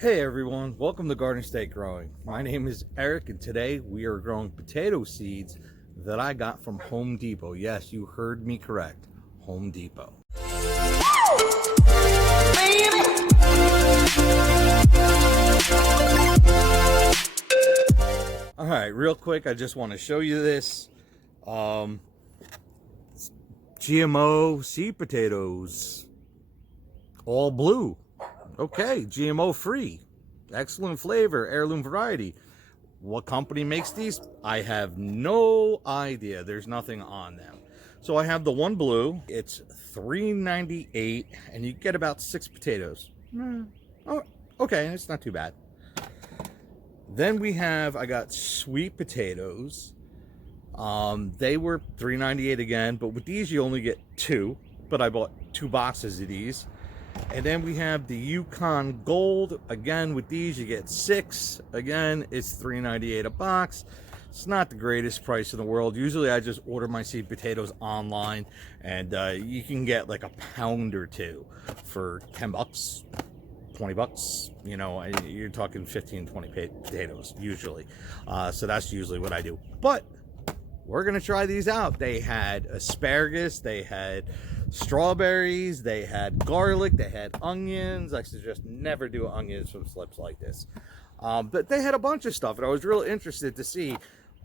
Hey everyone, welcome to Garden State Growing. My name is Eric and today we are growing potato seeds that I got from Home Depot. Yes, you heard me correct, Home Depot. Alright, real quick, I just want to show you this. GMO seed potatoes, all blue. Okay, GMO free, excellent flavor, heirloom variety. What company makes these? I have no idea. There's nothing on them. So I have the one blue. It's $3.98 and you get about 6 potatoes. Oh, okay, it's not too bad. Then I got sweet potatoes. They were $3.98 again, but with these you only get 2. But I bought 2 boxes of these. And then we have the Yukon Gold. Again, with these you get 6. Again, it's $3.98 a box. It's not the greatest price in the world. Usually I just order my seed potatoes online, and you can get like a pound or 2 for 10 bucks, 20 bucks. You know, you're talking 15, 20 potatoes usually. So that's usually what I do. But we're gonna try these out. They had asparagus, they had strawberries, they had garlic, they had onions. I suggest never do onions from slips like this. But they had a bunch of stuff, and I was real interested to see,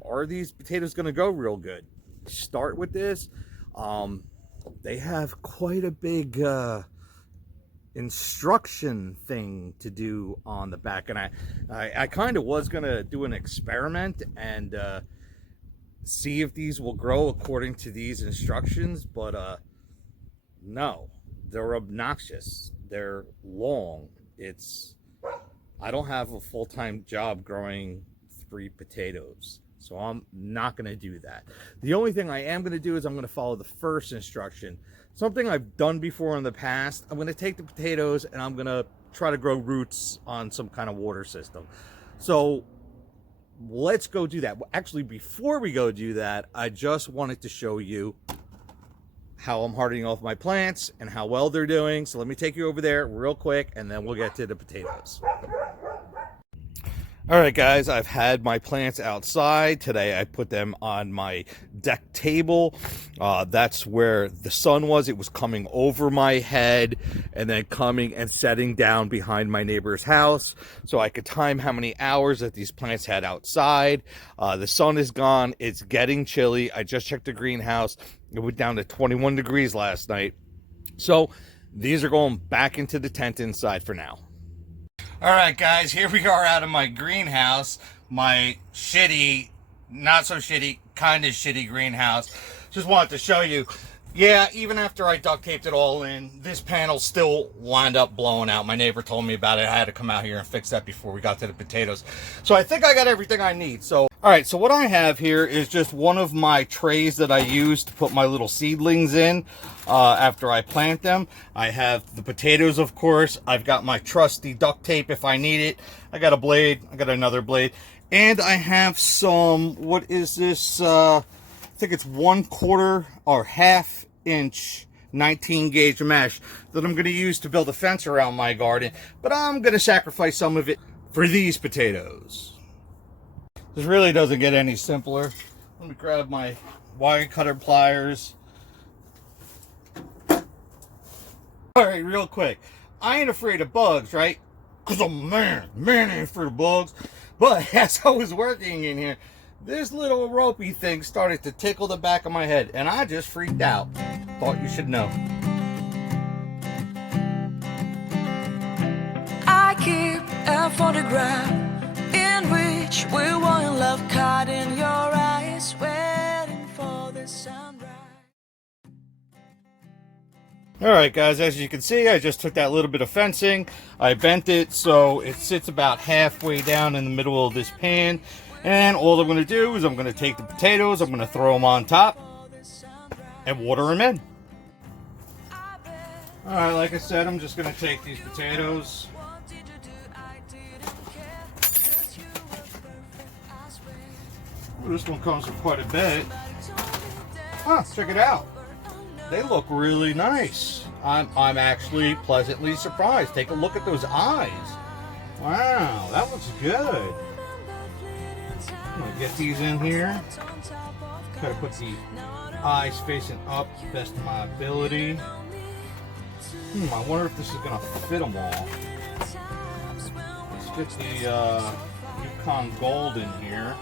are these potatoes gonna go real good? Start with this. They have quite a big instruction thing to do on the back, and I kind of was gonna do an experiment and see if these will grow according to these instructions, but no, they're obnoxious. They're long. I don't have a full-time job growing 3 potatoes, so I'm not going to do that. The only thing I am going to do is I'm going to follow the first instruction. Something I've done before in the past. I'm going to take the potatoes and I'm going to try to grow roots on some kind of water system. So let's go do that. Actually, before we go do that, I just wanted to show you how I'm hardening off my plants and how well they're doing. So let me take you over there real quick and then we'll get to the potatoes. All right, guys, I've had my plants outside. Today I put them on my deck table. That's where the sun was. It was coming over my head and then coming and setting down behind my neighbor's house, so I could time how many hours that these plants had outside. The sun is gone. It's getting chilly. I just checked the greenhouse. It went down to 21 degrees last night. So these are going back into the tent inside for now. All right, guys, here we are out of my greenhouse, my shitty, not so shitty, kind of shitty greenhouse. Just wanted to show you, yeah, even after I duct taped it all in, this panel still wound up blowing out. My neighbor told me about it. I had to come out here and fix that before we got to the potatoes. So I think I got everything I need. So, all right, so what I have here is just one of my trays that I use to put my little seedlings in after I plant them. I have the potatoes, of course. I've got my trusty duct tape if I need it. I got a blade. I got another blade. And I have some, what is this? I think it's 1/4 or 1/2 inch 19 gauge mesh that I'm going to use to build a fence around my garden. But I'm going to sacrifice some of it for these potatoes. This really doesn't get any simpler. Let me grab my wire cutter pliers. Alright, real quick. I ain't afraid of bugs, right? Because I'm a man. Man ain't afraid of bugs. But as I was working in here, this little ropey thing started to tickle the back of my head. And I just freaked out. Thought you should know. I keep a photograph in which we were in love, caught in your eyes, waiting for the sunrise. Alright guys, as you can see, I just took that little bit of fencing, I bent it so it sits about halfway down in the middle of this pan, and all I'm going to do is I'm going to take the potatoes, I'm going to throw them on top and water them in. Alright, like I said, I'm just going to take these potatoes. This one comes with quite a bit. Check it out. They look really nice. I'm actually pleasantly surprised. Take a look at those eyes. Wow, that looks good. I'm gonna get these in here. Try to put the eyes facing up, best of my ability. I wonder if this is gonna fit them all. Let's get the Yukon Gold in here.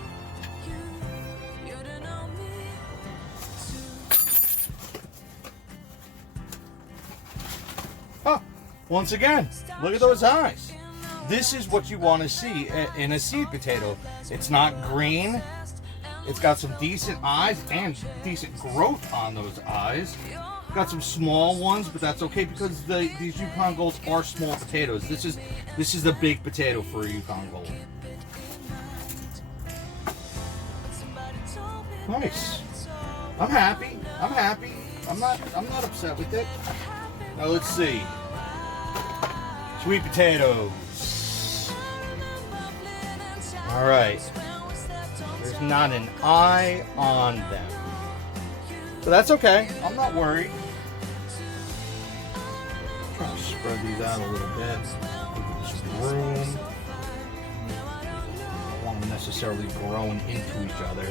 Oh, once again, look at those eyes. This is what you want to see in a seed potato. It's not green. It's got some decent eyes and decent growth on those eyes. Got some small ones, but that's okay because these Yukon Golds are small potatoes. This is a big potato for a Yukon Gold. Nice. I'm happy. I'm happy. I'm not upset with it. Now let's see. Sweet potatoes. All right. There's not an eye on them. But that's okay. I'm not worried. Trying to spread these out a little bit. Give some room. Don't want them necessarily growing into each other.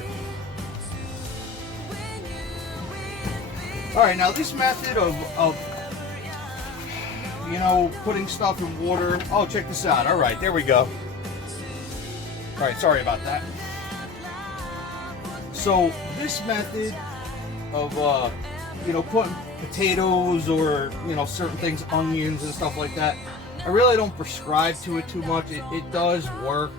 All right, now this method of you know, putting stuff in water. Oh, check this out. All right, there we go. All right, sorry about that. So this method of you know, putting potatoes or, you know, certain things, onions and stuff like that, I really don't prescribe to it too much. It does work.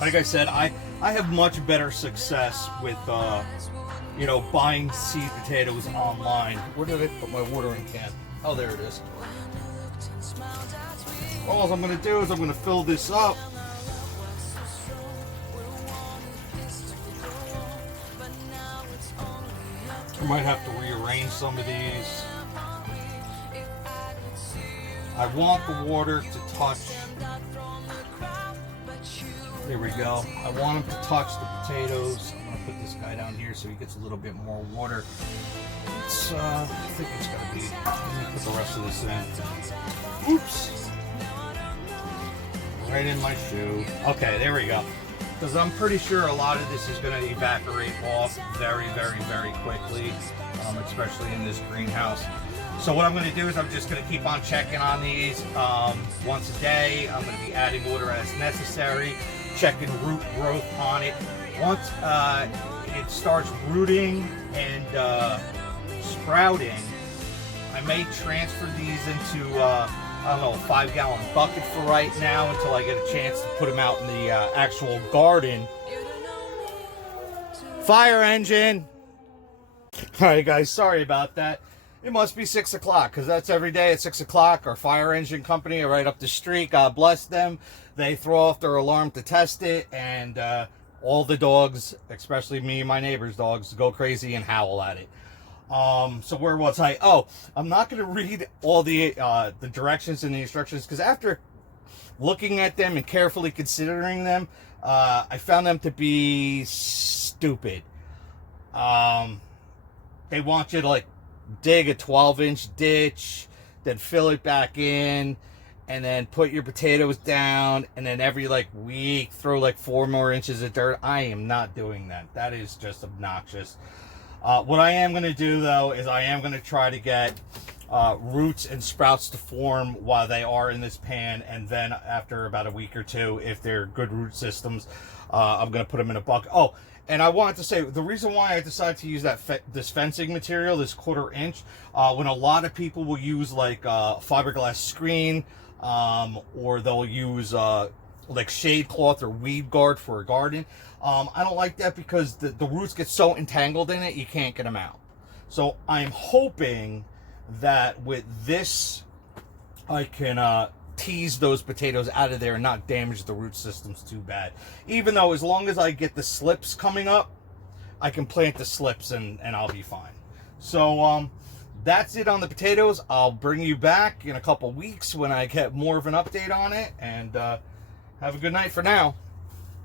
Like I said, I have much better success with you know, buying seed potatoes online. Where did I put my watering can? Oh, there it is. All I'm going to do is I'm going to fill this up. I might have to rearrange some of these. I want the water to touch. There we go. I want him to touch the potatoes. I'm going to put this guy down here so he gets a little bit more water. It's, I think it's going to be, let me put the rest of this in. Oops. Right in my shoe. Okay, there we go. Because I'm pretty sure a lot of this is going to evaporate off very, very, very quickly, especially in this greenhouse. So what I'm going to do is I'm just going to keep on checking on these once a day. I'm going to be adding water as necessary, checking root growth on it. Once it starts rooting and sprouting, I may transfer these into I don't know, a 5-gallon bucket for right now until I get a chance to put them out in the actual garden. Fire engine! Alright guys, sorry about that. It must be 6 o'clock because that's every day at 6 o'clock. Our fire engine company are right up the street. God bless them. They throw off their alarm to test it, and all the dogs, especially me and my neighbor's dogs, go crazy and howl at it. So where was I? Oh, I'm not going to read all the directions and the instructions because after looking at them and carefully considering them, I found them to be stupid. They want you to like dig a 12-inch ditch, then fill it back in, and then put your potatoes down, and then every like week throw like 4 more inches of dirt. I am not doing that. That is just obnoxious. What I am going to do, though, is I am going to try to get roots and sprouts to form while they are in this pan, and then after about a week or two, if they're good root systems, I'm going to put them in a bucket. Oh, and I wanted to say, the reason why I decided to use that this fencing material, this 1/4 inch, when a lot of people will use like fiberglass screen, or they'll use like shade cloth or weed guard for a garden. I don't like that because the roots get so entangled in it, you can't get them out. So I'm hoping that with this, I can tease those potatoes out of there and not damage the root systems too bad. Even though as long as I get the slips coming up, I can plant the slips and I'll be fine. So that's it on the potatoes. I'll bring you back in a couple weeks when I get more of an update on it. And have a good night for now.